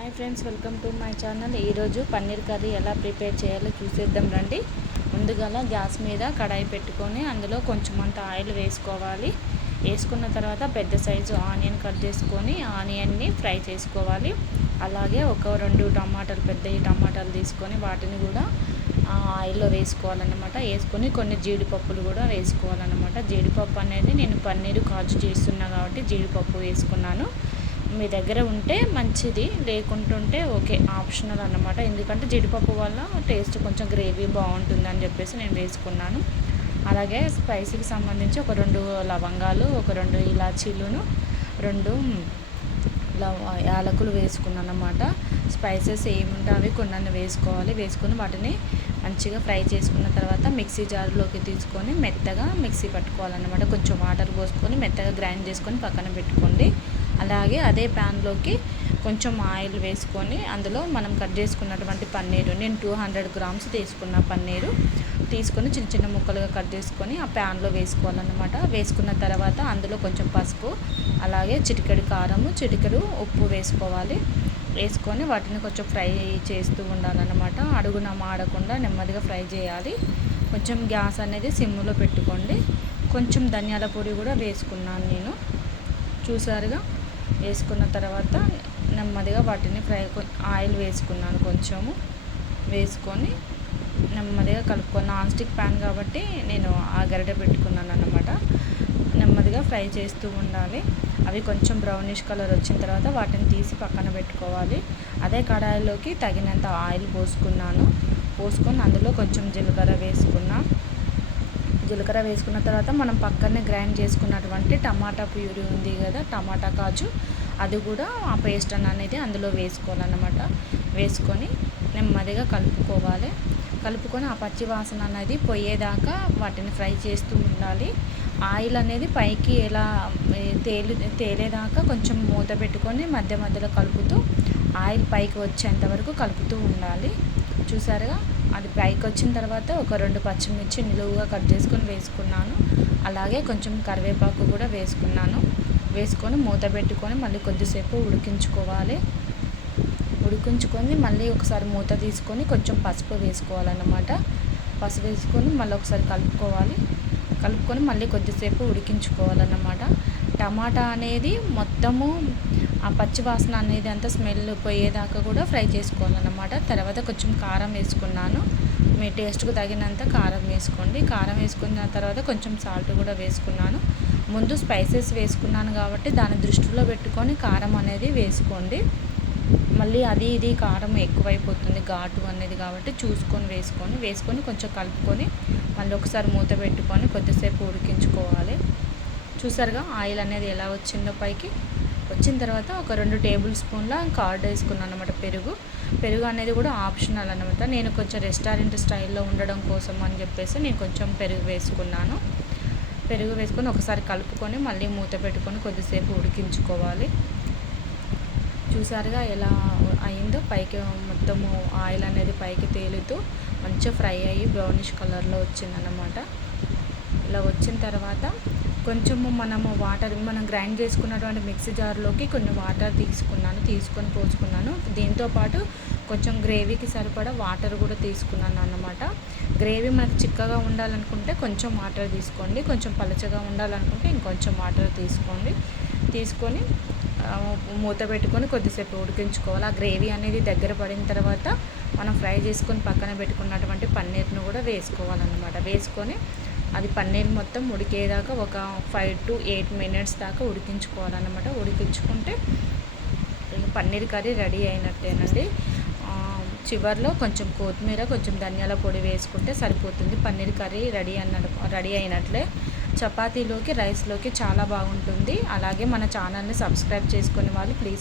Hi friends, welcome to my channel. ఈరోజు paneer curry ఎలా prepare చేయాలో చూసేద్దాం రండి. ముందుగా గ్యాస్ మీద కడాయి పెట్టుకొని అందులో కొంచెం అంత ఆయిల్ వేసుకోవాలి. వేసుకున్న తర్వాత పెద్ద సైజు ఆనియన్ కట్ చేసుకొని ఆనియన్ని ఫ్రై చేసుకోవాలి. అలాగే ఒక 2 టమాటాలు, పెద్ద టమాటాలు తీసుకొని వాటిని కూడా ఆయిల్లో వేసుకోవాలన్నమాట. వేసుకొని కొన్ని జీడిపప్పులు కూడా వేసుకోవాలన్నమాట. జీడిపప్పు అనేది నేను పన్నీరు కాజు చేస్తున్నా కాబట్టి జీడిపప్పు వేసుకున్నాను. మీ దగ్గర ఉంటే మంచిది, లేకుంటుంటే ఓకే, ఆప్షనల్ అన్నమాట. ఎందుకంటే జీడిపప్పు వల్ల టేస్ట్ కొంచెం గ్రేవీ బాగుంటుందని చెప్పేసి నేను వేసుకున్నాను. అలాగే స్పైసీకి సంబంధించి ఒక 2 లవంగాలు, ఒక 2 ఇలాచీలను, 2 యాలకులు వేసుకున్నాను అన్నమాట. స్పైసెస్ ఏముంటే అవి కొన్ని వేసుకోవాలి. వేసుకొని వాటిని మంచిగా ఫ్రై చేసుకున్న తర్వాత మిక్సీ జార్లోకి తీసుకొని మెత్తగా మిక్సీ పట్టుకోవాలన్నమాట. కొంచెం వాటర్ పోసుకొని మెత్తగా గ్రైండ్ చేసుకొని పక్కన పెట్టుకోండి. అలాగే అదే ప్యాన్లోకి కొంచెం ఆయిల్ వేసుకొని అందులో మనం కట్ చేసుకున్నటువంటి పన్నీరు, నేను 200 గ్రామ్స్ తీసుకున్న పన్నీరు తీసుకొని చిన్న చిన్న ముక్కలుగా కట్ చేసుకొని ఆ ప్యాన్లో వేసుకోవాలన్నమాట. వేసుకున్న తర్వాత అందులో కొంచెం పసుపు, అలాగే చిటికెడు కారము, చిటికెడు ఉప్పు వేసుకోవాలి. వేసుకొని వాటిని కొంచెం ఫ్రై చేస్తూ ఉండాలన్నమాట. అడుగున మాడకుండా నెమ్మదిగా ఫ్రై చేయాలి. కొంచెం గ్యాస్ అనేది సిమ్లో పెట్టుకోండి. కొంచెం ధనియాల పొడి కూడా వేసుకున్నాను నేను, చూసారుగా. వేసుకున్న తర్వాత నెమ్మదిగా వాటిని ఆయిల్ వేసుకున్నాను కొంచెము. వేసుకొని నెమ్మదిగా కలుపుకొని, నాన్ స్టిక్ ప్యాన్ కాబట్టి నేను ఆ గరిటె పెట్టుకున్నాను అన్నమాట. నెమ్మదిగా ఫ్రై చేస్తూ ఉండాలి. అవి కొంచెం బ్రౌనిష్ కలర్ వచ్చిన తర్వాత వాటిని తీసి పక్కన పెట్టుకోవాలి. అదే కడాయిలోకి తగినంత ఆయిల్ పోసుకొని అందులో కొంచెం జీలకర్ర వేసుకున్న తర్వాత మనం పక్కనే గ్రైండ్ చేసుకున్నటువంటి టమాటా ప్యూరీ ఉంది కదా, టమాటా కాజు, అది కూడా ఆ పేస్ట్ అనేది అందులో వేసుకోవాలన్నమాట. వేసుకొని నెమ్మదిగా కలుపుకొని ఆ పచ్చి వాసన అనేది పోయేదాకా వాటిని ఫ్రై చేస్తూ ఉండాలి. ఆయిల్ అనేది పైకి ఎలా తేలేదాకా కొంచెం మూత పెట్టుకొని మధ్య మధ్యలో కలుపుతూ ఆయిల్ పైకి వచ్చేంత వరకు కలుపుతూ ఉండాలి. చూసారుగా, అది పైకి వచ్చిన తర్వాత ఒక 2 పచ్చిమిర్చి నిలువుగా కట్ చేసుకొని వేసుకున్నాను. అలాగే కొంచెం కరివేపాకు కూడా వేసుకొని మూత పెట్టుకొని మళ్ళీ కొద్దిసేపు ఉడికించుకొని మళ్ళీ ఒకసారి మూత తీసుకొని కొంచెం పసుపు వేసుకోవాలన్నమాట. పసుపు వేసుకొని మళ్ళీ ఒకసారి కలుపుకొని మళ్ళీ కొద్దిసేపు ఉడికించుకోవాలన్నమాట. టమాటా అనేది మొత్తము ఆ పచ్చి వాసన అనేది అంతా స్మెల్ పోయేదాకా కూడా ఫ్రై చేసుకోవాలన్నమాట. తర్వాత కొంచెం కారం వేసుకున్నాను. మీ టేస్ట్కు తగినంత కారం వేసుకోండి. కారం వేసుకున్న తర్వాత కొంచెం సాల్ట్ కూడా వేసుకున్నాను. ముందు స్పైసెస్ వేసుకున్నాను కాబట్టి దాన్ని దృష్టిలో పెట్టుకొని కారం అనేది వేసుకోండి. మళ్ళీ ఇది కారం ఎక్కువైపోతుంది ఘాటు అనేది, కాబట్టి చూసుకొని వేసుకొని కొంచెం కలుపుకొని మళ్ళీ ఒకసారి మూత పెట్టుకొని కొద్దిసేపు ఉడికించుకోవాలి. చూసారుగా ఆయిల్ అనేది ఎలా వచ్చిందో పైకి వచ్చిన తర్వాత ఒక 2 టేబుల్ స్పూన్ల కర్డ్ వేసుకున్నాను అన్నమాట. పెరుగు అనేది కూడా ఆప్షనల్ అన్నమాట. నేను కొంచెం రెస్టారెంట్ స్టైల్లో ఉండడం కోసం అని చెప్పేసి నేను కొంచెం పెరుగు వేసుకొని ఒకసారి కలుపుకొని మళ్ళీ మూత పెట్టుకొని కొద్దిసేపు ఉడికించుకోవాలి. చూసారుగా ఎలా అయిందో, పైకి మొత్తము ఆయిల్ అనేది పైకి తేలుతూ మంచిగా ఫ్రై అయ్యి బ్రౌనిష్ కలర్లో వచ్చిందన్నమాట. ఇలా వచ్చిన తర్వాత కొంచెము మనం గ్రైండ్ చేసుకున్నటువంటి మిక్సీ జార్లోకి కొన్ని వాటర్ తీసుకొని పోసుకున్నాను. దీంతోపాటు కొంచెం గ్రేవీకి సరిపడా వాటర్ కూడా తీసుకున్నాను అన్నమాట. గ్రేవీ మనకు చిక్కగా ఉండాలనుకుంటే కొంచెం వాటర్ తీసుకోండి, కొంచెం పలచగా ఉండాలనుకుంటే ఇంకొంచెం వాటర్ తీసుకొని మూత పెట్టుకొని కొద్దిసేపు ఉడికించుకోవాలి. ఆ గ్రేవీ అనేది దగ్గర పడిన తర్వాత మనం ఫ్రై చేసుకొని పక్కన పెట్టుకున్నటువంటి పన్నీర్ను కూడా వేసుకోవాలన్నమాట. వేసుకొని అది పన్నీర్ మొత్తం ఉడికేదాకా ఒక 5 to 8 minutes దాకా ఉడికించుకోవాలన్నమాట. ఉడికించుకుంటే పన్నీర్ కర్రీ రెడీ అయినట్టేనండి. చివరిలో కొంచెం కొత్తిమీర, కొంచెం ధనియాల పొడి వేసుకుంటే సరిపోతుంది. పన్నీర్ కర్రీ రెడీ అయినట్లే. చపాతీలోకి, రైస్లోకి చాలా బాగుంటుంది. అలాగే మన ఛానల్ని సబ్స్క్రైబ్ చేసుకునే వాళ్ళు ప్లీజ్